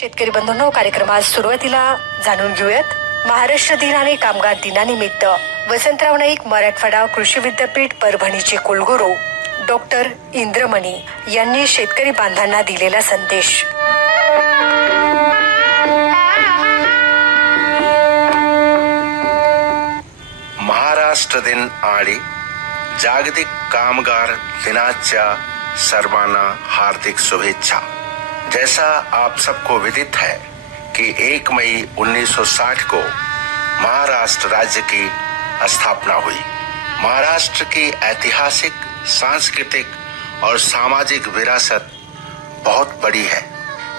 शेतकरी बंधूंनो, कार्यक्रमात सुरुवातीला जाणून घेऊयात महाराष्ट्र दिन आणि कामगार दिनानिमित्त वसंतराव नाईक मराठवाडा कृषी विद्यापीठ परभणीचे कुलगुरू डॉक्टर इंद्रमणी यांनी शेतकरी बांधवांना दिलेला संदेश. महाराष्ट्र दिन आणि जागतिक कामगार दिनाच्या सर्वांना हार्दिक शुभेच्छा. जैसा आप सबको विदित है कि 1 मई 1960 को महाराष्ट्र राज्य की स्थापना हुई. महाराष्ट्र की ऐतिहासिक, सांस्कृतिक और सामाजिक विरासत बहुत बड़ी है.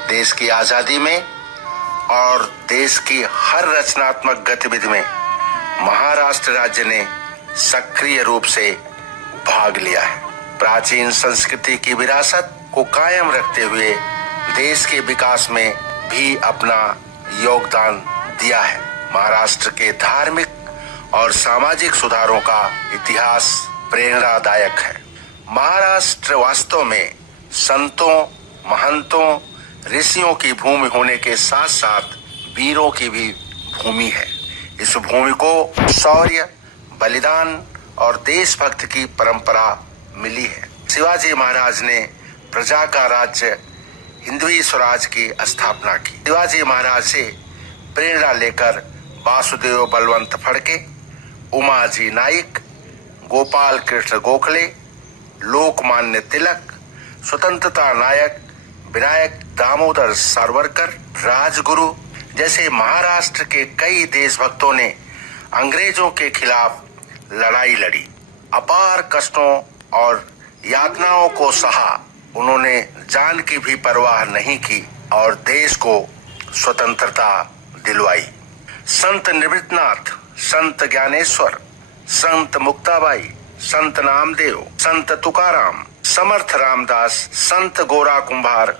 देश की आजादी में और देश की हर रचनात्मक गतिविधि में महाराष्ट्र राज्य ने सक्रिय रूप से भाग लिया है. प्राचीन संस्कृति की विरासत को कायम रखते हुए देश के विकास में भी अपना योगदान दिया है. महाराष्ट्र के धार्मिक और सामाजिक सुधारों का इतिहास प्रेरणादायक है. महाराष्ट्र वास्तव में संतों, महंतों, ऋषियों की भूमि होने के साथ साथ वीरों की भी भूमि है. इस भूमि को शौर्य, बलिदान और देशभक्त की परंपरा मिली है. शिवाजी महाराज ने प्रजा का राज्य हिंदवी स्वराज की स्थापना की. शिवाजी महाराज से प्रेरणा लेकर वासुदेव बलवंत फड़के, उमाजी नाइक, गोपाल कृष्ण गोखले, लोकमान्य तिलक, स्वतंत्रता नायक विनायक दामोदर सावरकर, राजगुरु जैसे महाराष्ट्र के कई देशभक्तों ने अंग्रेजों के खिलाफ लड़ाई लड़ी. अपार कष्टों और यातनाओं को सहा. उन्होंने जान की भी परवाह नहीं की और देश को स्वतंत्रता दिलवाई. संत निवृत्तनाथ, संत ज्ञानेश्वर, संत मुक्ताबाई, संत नामदेव, संत तुकाराम, समर्थ रामदास, संत गोरा कुंभार,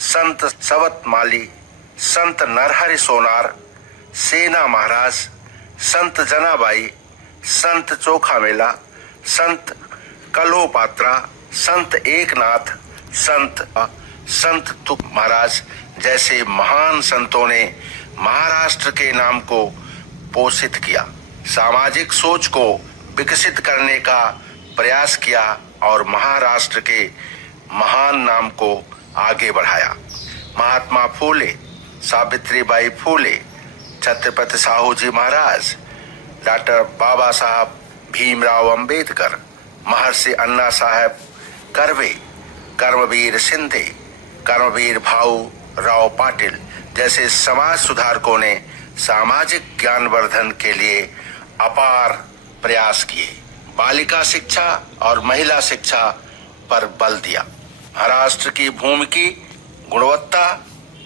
संत सवत माली, संत नरहरि सोनार, सेना महाराज, संत जनाबाई, संत चोखा मेला, संत कलोपात्रा, संत एकनाथ, संत तुक महाराज जैसे महान संतों ने महाराष्ट्र के नाम को पोषित किया, सामाजिक सोच को विकसित करने का प्रयास किया और महाराष्ट्र के महान नाम को आगे बढ़ाया. महात्मा फूले, सावित्रीबाई फूले, छत्रपति साहू जी महाराज, डॉक्टर बाबा साहब भीमराव अंबेडकर, महर्षि अन्ना साहब कर्वे, कर्मवीर शिंदे, कर्मवीर भाऊ राव पाटिल जैसे समाज सुधारकों ने सामाजिक ज्ञानवर्धन के लिए अपार प्रयास किए. बालिका शिक्षा और महिला शिक्षा पर बल दिया. महाराष्ट्र की भूमि की गुणवत्ता,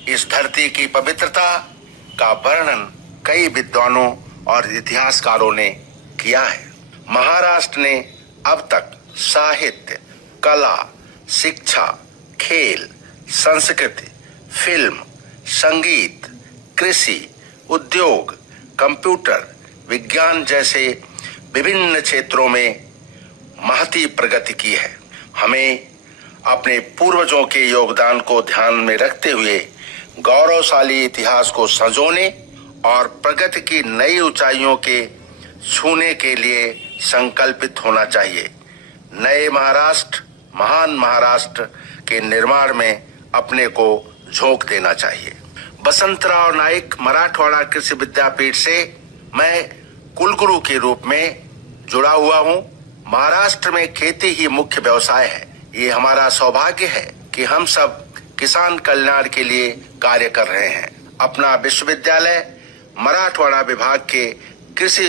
इस धरती की पवित्रता का वर्णन कई विद्वानों और इतिहासकारों ने किया है. महाराष्ट्र ने अब तक साहित्य, कला, शिक्षा, खेल, संस्कृति, फिल्म, संगीत, कृषि, उद्योग, कंप्यूटर, विज्ञान जैसे विभिन्न क्षेत्रों में महती प्रगति की है. हमें अपने पूर्वजों के योगदान को ध्यान में रखते हुए गौरवशाली इतिहास को संजोने और प्रगति की नई ऊंचाइयों के छूने के लिए संकल्पित होना चाहिए. नए महाराष्ट्र, महान महाराष्ट्र के निर्माण में अपने को झोंक देना चाहिए. वसंतराव नाईक मराठवाड़ा कृषि विद्यापीठ से मैं कुलगुरु के रूप में जुड़ा हुआ हूँ. महाराष्ट्र में खेती ही मुख्य व्यवसाय है. ये हमारा सौभाग्य है कि हम सब किसान कल्याण के लिए कार्य कर रहे हैं. अपना विश्वविद्यालय मराठवाड़ा विभाग के कृषि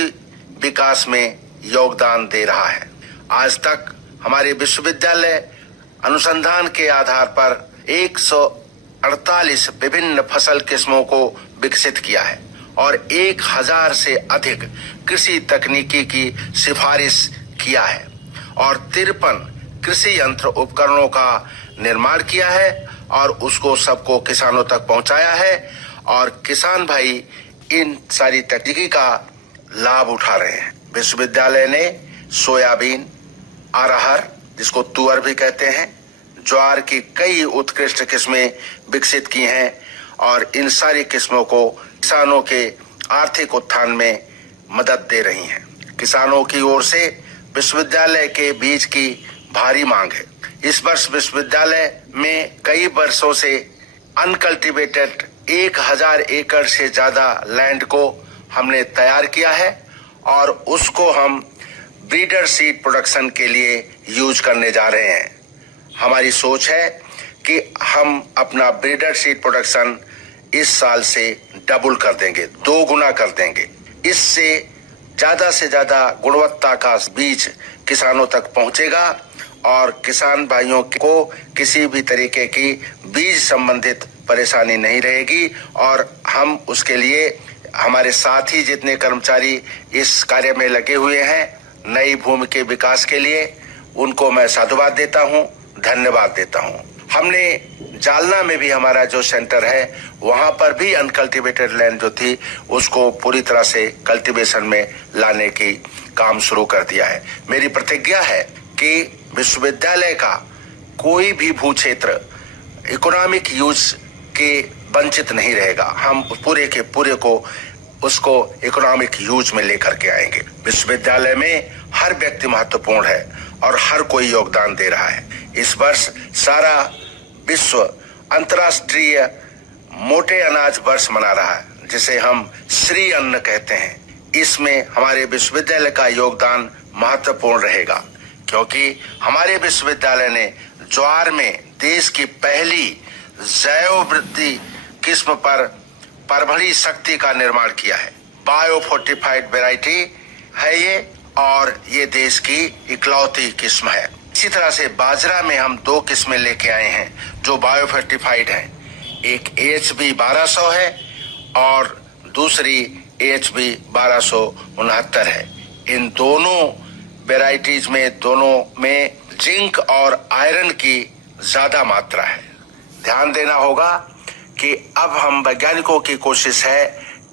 विकास में योगदान दे रहा है. आज तक हमारे विश्वविद्यालय अनुसंधान के आधार पर 148 विभिन्न फसल किस्मों को विकसित किया है और 1000 से अधिक कृषि तकनीकी की सिफारिश किया है और 53 कृषि यंत्र उपकरणों का निर्माण किया है और उसको सबको किसानों तक पहुंचाया है और किसान भाई इन सारी तकनीकी का लाभ उठा रहे हैं. विश्वविद्यालय ने सोयाबीन, अरहर जिसको तुअर भी कहते हैं, ज्वार की कई उत्कृष्ट किस्में विकसित की हैं और इन सारी किस्मों को किसानों के आर्थिक उत्थान में मदद दे रही हैं। किसानों की ओर से विश्वविद्यालय के बीज की भारी मांग है। इस वर्ष विश्वविद्यालय में कई वर्षों से अनकल्टिवेटेड 1000 एकड़ से ज्यादा लैंड को हमने तैयार किया है और उसको हम ब्रीडर सीड प्रोडक्शन के लिए यूज करने जा रहे हैं। हमारी सोच है कि हम अपना ब्रीडर सीड प्रोडक्शन इस साल से डबल कर देंगे, 2 गुना कर देंगे। इससे ज्यादा से ज्यादा गुणवत्ता का बीज किसानों तक पहुंचेगा और किसान भाइयों को किसी भी तरीके की बीज संबंधित परेशानी नहीं रहेगी। और हम उसके लिए हमारे साथ ही जितने कर्मचारी इस कार्य में लगे हुए हैं नई भूमि के विकास के लिए, उनको मैं साधुवाद देता हूं, धन्यवाद देता हूं। हमने जालना में भी हमारा जो सेंटर है वहां पर भी अनकल्टिवेटेड लैंड जो थी उसको पूरी तरह से कल्टीवेशन में लाने की काम शुरू कर दिया है। मेरी प्रतिज्ञा है कि विश्वविद्यालय का कोई भी भू क्षेत्र इकोनॉमिक यूज के वंचित नहीं रहेगा। हम पूरे के पूरे को उसको इकोनॉमिक यूज में लेकर के आएंगे। विश्वविद्यालय में हर व्यक्ति महत्वपूर्ण है और हर कोई योगदान दे रहा है। इस वर्ष सारा विश्व अंतर्राष्ट्रीय मोटे अनाज वर्ष मना रहा है, जिसे हम श्री अन्न कहते हैं। इसमें हमारे विश्वविद्यालय का योगदान महत्वपूर्ण रहेगा, क्योंकि हमारे विश्वविद्यालय ने ज्वार में देश की पहली जैव वृद्धि किस्म पर परभणी शक्ति का निर्माण किया है। बायो फोर्टिफाइड वैरायटी है ये और ये देश की इकलौती किस्म है। इसी तरह से बाजरा में हम 2 किस्में लेके आए हैं जो बायो फोर्टिफाइड हैं। एक AHB 1200 है और दूसरी AHB 1269 है। इन दोनों वेराइटीज में दोनों में जिंक और आयरन की ज्यादा मात्रा है। ध्यान देना होगा कि अब हम वैज्ञानिकों की कोशिश है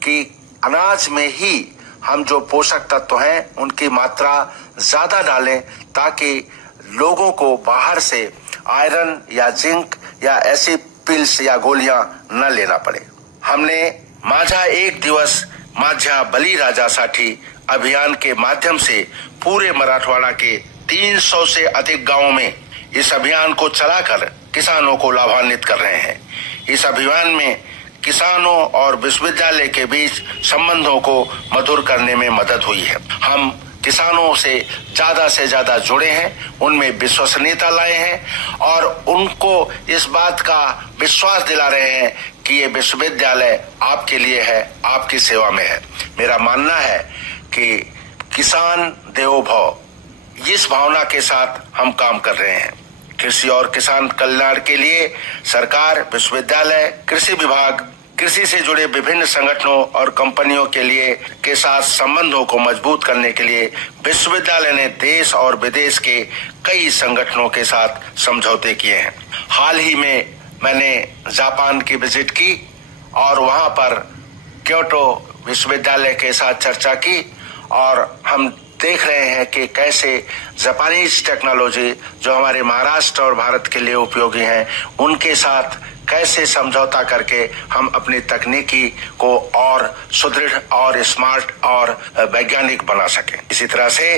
कि अनाज में ही हम जो पोषक तत्व हैं उनकी मात्रा ज्यादा डालें, ताकि लोगों को बाहर से आयरन या जिंक या ऐसी पिल्स या गोलियां न लेना पड़े। हमने माझा एक दिवस माझा बलिराजासाठी अभियान के माध्यम से पूरे मराठवाड़ा के 300 से अधिक गांवों में इस अभियान को चलाकर किसानों को लाभान्वित कर रहे हैं। इस अभियान में किसानों और विश्वविद्यालय के बीच संबंधों को मधुर करने में मदद हुई है। हम किसानों से ज्यादा जुड़े हैं, उनमें विश्वसनीयता लाए हैं और उनको इस बात का विश्वास दिला रहे हैं कि ये विश्वविद्यालय आपके लिए है, आपकी सेवा में है। मेरा मानना है कि किसान देवो भव, इस भावना के साथ हम काम कर रहे हैं। कृषि और किसान कल्याण के लिए सरकार, विश्वविद्यालय, कृषि विभाग, कृषि से जुड़े विभिन्न संगठनों और कंपनियों के साथ संबंधों को मजबूत करने के लिए विश्वविद्यालय ने देश और विदेश के कई संगठनों के साथ समझौते किए हैं। हाल ही में मैंने जापान की विजिट की और वहां पर क्योटो विश्वविद्यालय के साथ चर्चा की और हम देख रहे हैं कि कैसे जापानीज टेक्नोलॉजी जो हमारे महाराष्ट्र और भारत के लिए उपयोगी हैं, उनके साथ कैसे समझौता करके हम अपनी तकनीकी को और सुदृढ़ और स्मार्ट और वैज्ञानिक बना सकें। इसी तरह से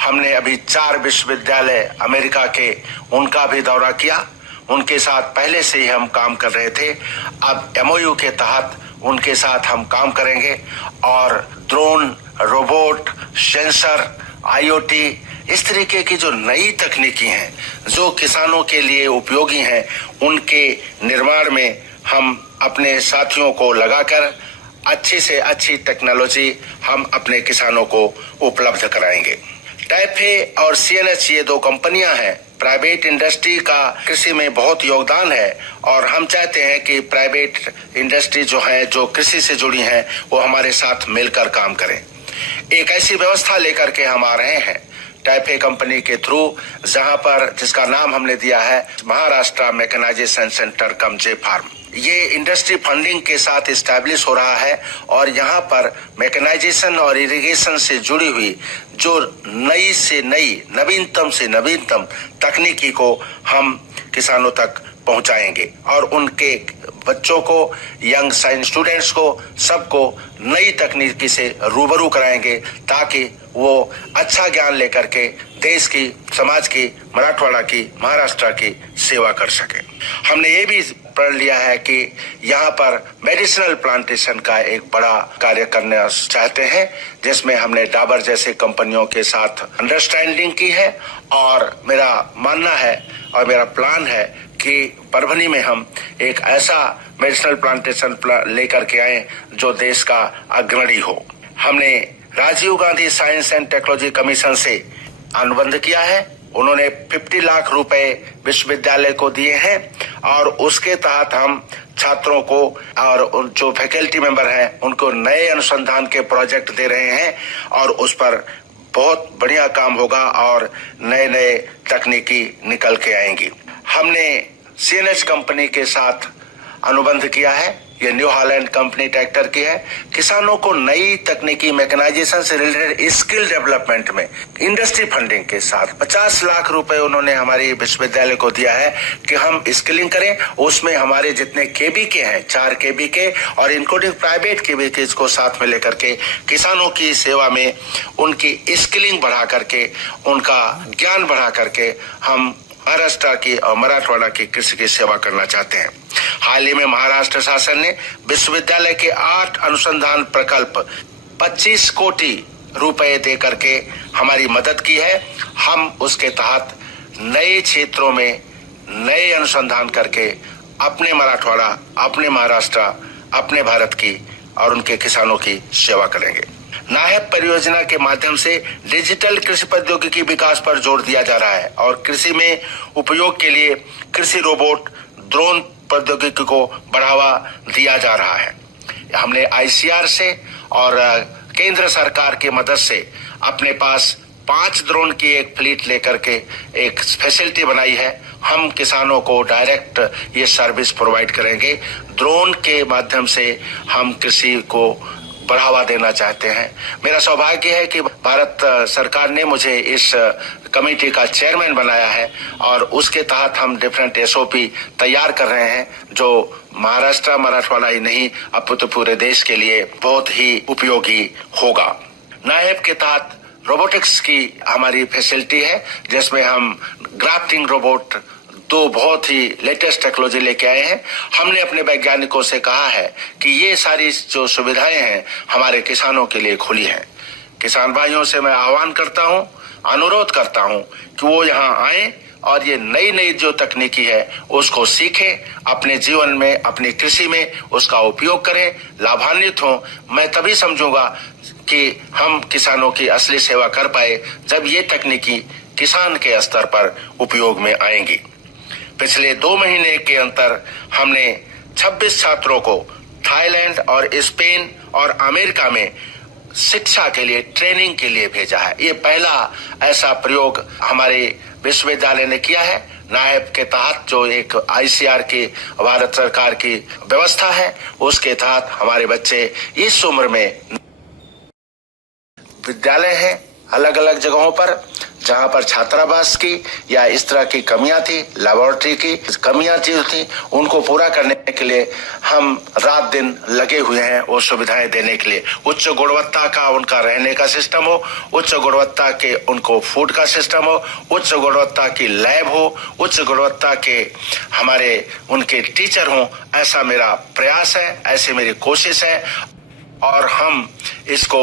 हमने अभी 4 विश्वविद्यालय अमेरिका के उनका भी दौरा किया। उनके साथ पहले से ही हम काम कर रहे थे। अब MOU के तहत उनके साथ हम काम करेंगे और ड्रोन, रोबोट, सेंसर, IoT, इस तरीके की जो नई तकनीकी हैं जो किसानों के लिए उपयोगी हैं, उनके निर्माण में हम अपने साथियों को लगाकर अच्छी से अच्छी टेक्नोलॉजी हम अपने किसानों को उपलब्ध कराएंगे। टैफे और CNH ये 2 कंपनियां हैं। प्राइवेट इंडस्ट्री का कृषि में बहुत योगदान है और हम चाहते हैं कि प्राइवेट इंडस्ट्री जो है, जो कृषि से जुड़ी हैं, वो हमारे साथ मिलकर काम करें। एक ऐसी व्यवस्था लेकर के हम आ रहे हैं टैफे कंपनी के थ्रू, जहां पर जिसका नाम हमने दिया है महाराष्ट्र मैकेनाइजेशन सेंटर कम जे फार्म। ये इंडस्ट्री फंडिंग के साथ इस्टेब्लिश हो रहा है और यहाँ पर मैकेनाइजेशन और इरिगेशन से जुड़ी हुई जो नई से नई, नवीनतम से नवीनतम तकनीकी को हम किसानों तक पहुंचाएंगे और उनके बच्चों को, यंग साइंस स्टूडेंट्स को, सबको नई तकनीकी से रूबरू कराएंगे ताकि वो अच्छा ज्ञान लेकर के देश की, समाज की, मराठवाड़ा की, महाराष्ट्र की सेवा कर सके। हमने ये भी प्रण लिया है कि यहाँ पर मेडिसिनल प्लांटेशन का एक बड़ा कार्य करना चाहते हैं, जिसमें हमने डाबर जैसे कंपनियों के साथ अंडरस्टैंडिंग की है और मेरा मानना है और मेरा प्लान है कि परभनी में हम एक ऐसा मेडिसिनल प्लांटेशन लेकर के आए जो देश का अग्रणी हो। हमने Rajiv Gandhi science and technology commission से अनुबंध किया है। उन्होंने 50 लाख रुपए विश्वविद्यालय को दिए हैं और उसके तहत हम छात्रों को और जो फैकल्टी मेंबर हैं उनको नए अनुसंधान के प्रोजेक्ट दे रहे हैं और उस पर बहुत बढ़िया काम होगा और नए नए तकनीकी निकल के आएंगी। हमने CNH कंपनी के साथ अनुबंध किया है। ये न्यू हॉलैंड कंपनी ट्रैक्टर की है। किसानों को नई तकनीकी मैकेनाइजेशन से रिलेटेड स्किल डेवलपमेंट में इंडस्ट्री फंडिंग के साथ 50 लाख रुपए उन्होंने हमारे विश्वविद्यालय को दिया है कि हम स्किलिंग करें। उसमें हमारे जितने केबी के हैं, 4 केबी के और इंक्लूडिंग प्राइवेट केबी के को साथ में लेकर के किसानों की सेवा में उनकी स्किलिंग बढ़ा करके, उनका ज्ञान बढ़ा करके हम महाराष्ट्र की और मराठवाड़ा की कृषि की सेवा करना चाहते हैं। हाल ही में महाराष्ट्र शासन ने विश्वविद्यालय के 8 अनुसंधान प्रकल्प 25 कोटि रुपए दे करके हमारी मदद की है। हम उसके तहत नए क्षेत्रों में नए अनुसंधान करके अपने मराठवाड़ा, अपने महाराष्ट्र, अपने भारत की और उनके किसानों की सेवा करेंगे। नाहेप परियोजना के माध्यम से डिजिटल कृषि प्रौद्योगिकी विकास पर जोर दिया जा रहा है और कृषि में उपयोग के लिए कृषि रोबोट, ड्रोन प्रौद्योगिकी को बढ़ावा दिया जा रहा है। हमने ICR से और केंद्र सरकार की मदद से अपने पास 5 ड्रोन की एक फ्लीट लेकर के एक फैसिलिटी बनाई है। हम किसानों को डायरेक्ट ये सर्विस प्रोवाइड करेंगे। ड्रोन के माध्यम से हम कृषि को बढ़ावा देना चाहते हैं। मेरा सौभाग्य है कि भारत सरकार ने मुझे इस कमेटी का चेयरमैन बनाया है और उसके तहत हम डिफरेंट SOP तैयार कर रहे हैं जो महाराष्ट्र, मराठवाड़ा ही नहीं अपितु पूरे देश के लिए बहुत ही उपयोगी होगा। नाहेप के तहत रोबोटिक्स की हमारी फैसिलिटी है जिसमें हम ग्राफ्टिंग रोबोट 2 बहुत ही लेटेस्ट टेक्नोलॉजी लेके आए हैं। हमने अपने वैज्ञानिकों से कहा है कि ये सारी जो सुविधाएं हैं हमारे किसानों के लिए खुली हैं। किसान भाइयों से मैं आह्वान करता हूं, अनुरोध करता हूं कि वो यहाँ आए और ये नई नई जो तकनीकी है उसको सीखें, अपने जीवन में, अपनी कृषि में उसका उपयोग करें, लाभान्वित हों। मैं तभी समझूंगा कि हम किसानों की असली सेवा कर पाए जब ये तकनीकी किसान के स्तर पर उपयोग में आएंगी। पिछले 2 महीने के अंतर हमने 26 छात्रों को थाईलैंड और स्पेन और अमेरिका में शिक्षा के लिए, ट्रेनिंग के लिए भेजा है। ये पहला ऐसा प्रयोग हमारे विश्वविद्यालय ने किया है। नाहेप के तहत जो एक ICR की भारत सरकार की व्यवस्था है उसके तहत हमारे बच्चे इस उम्र में विद्यालय है अलग अलग जगहों पर जहां पर छात्रावास की या इस तरह की कमियां थी, लेबोरेटरी की कमियां थी, उनको पूरा करने के लिए हम रात दिन लगे हुए हैं वो सुविधाएं देने के लिए। उच्च गुणवत्ता का उनका रहने का सिस्टम हो, उच्च गुणवत्ता के उनको फूड का सिस्टम हो, उच्च गुणवत्ता की लैब हो, उच्च गुणवत्ता के हमारे उनके टीचर हों। ऐसा मेरा प्रयास है, ऐसी मेरी कोशिश है और हम इसको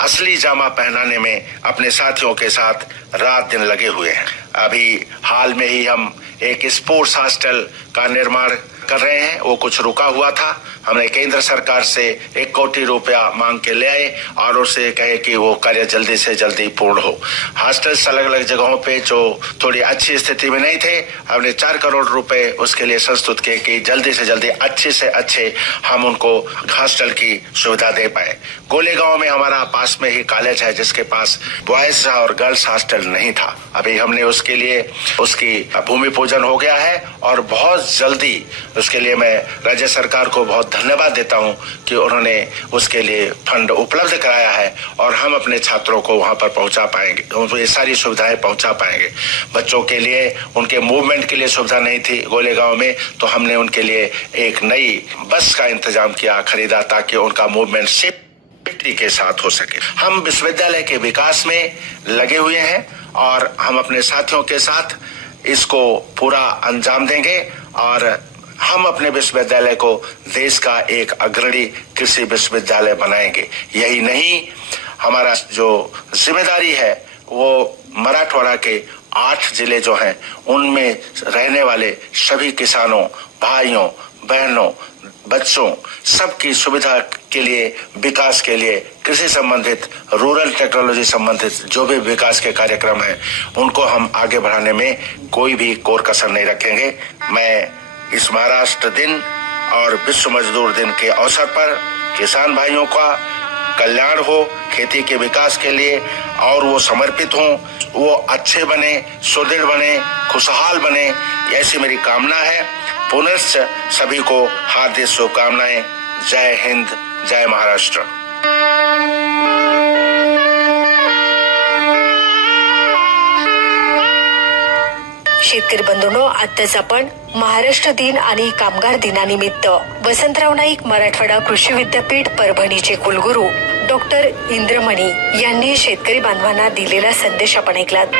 असली जामा पहनाने में अपने साथियों के साथ रात दिन लगे हुए हैं। अभी हाल में ही हम एक स्पोर्ट्स हॉस्टल का निर्माण कर रहे हैं, वो कुछ रुका हुआ था। हमने केंद्र सरकार से 1 कोटि रुपया मांग के ले आए और उसे कहे कि वो कार्य जल्दी से जल्दी पूर्ण हो। हॉस्टल्स अलग अलग जगहों पे जो थोड़ी अच्छी स्थिति में नहीं थे, हमने 4 करोड़ रुपए उसके लिए संस्तुत किए कि जल्दी से जल्दी अच्छे से अच्छे हम उनको हॉस्टल की सुविधा दे पाए। गोलेगांव में हमारा पास में ही कॉलेज है जिसके पास बॉयज और गर्ल्स हॉस्टल नहीं था। अभी हमने उसके लिए उसकी भूमि पूजन हो गया है और बहुत जल्दी उसके लिए मैं राज्य सरकार को बहुत धन्यवाद देता हूं कि उन्होंने उसके लिए फंड उपलब्ध कराया है और हम अपने छात्रों को वहां पर पहुंचा पाएंगे, उनको ये सारी सुविधाएं पहुंचा पाएंगे। बच्चों के लिए उनके मूवमेंट के लिए सुविधा नहीं थी गोलेगांव में, तो हमने उनके लिए एक नई बस का इंतजाम किया, खरीदा, ताकि उनका मूवमेंट सेफ्टी के साथ हो सके। हम विश्वविद्यालय के विकास में लगे हुए हैं और हम अपने साथियों के साथ इसको पूरा अंजाम देंगे और हम अपने विश्वविद्यालय को देश का एक अग्रणी कृषि विश्वविद्यालय बनाएंगे। यही नहीं, हमारा जो जिम्मेदारी है वो मराठवाड़ा के 8 जिले जो हैं उनमें रहने वाले सभी किसानों, भाइयों, बहनों, बच्चों सबकी सुविधा के लिए, विकास के लिए, कृषि संबंधित, रूरल टेक्नोलॉजी संबंधित जो भी विकास के कार्यक्रम हैं उनको हम आगे बढ़ाने में कोई भी कोर कसर नहीं रखेंगे। मैं इस महाराष्ट्र दिन और विश्व मजदूर दिन के अवसर पर किसान भाइयों का कल्याण हो, खेती के विकास के लिए और वो समर्पित हों, वो अच्छे बने, सुदृढ़ बने, खुशहाल बने, ऐसी मेरी कामना है। पुनश्च सभी को हार्दिक शुभकामनाएं। जय हिंद, जय महाराष्ट्र। शेतकरी बंधूंनो, आत्ताच आपण महाराष्ट्र दिन आणि कामगार दिनानिमित्त वसंतराव नाईक मराठवाडा कृषी विद्यापीठ परभणीचे कुलगुरू डॉक्टर इंद्रमणी यांनी शेतकरी बांधवांना दिलेला संदेश आपण ऐकलात।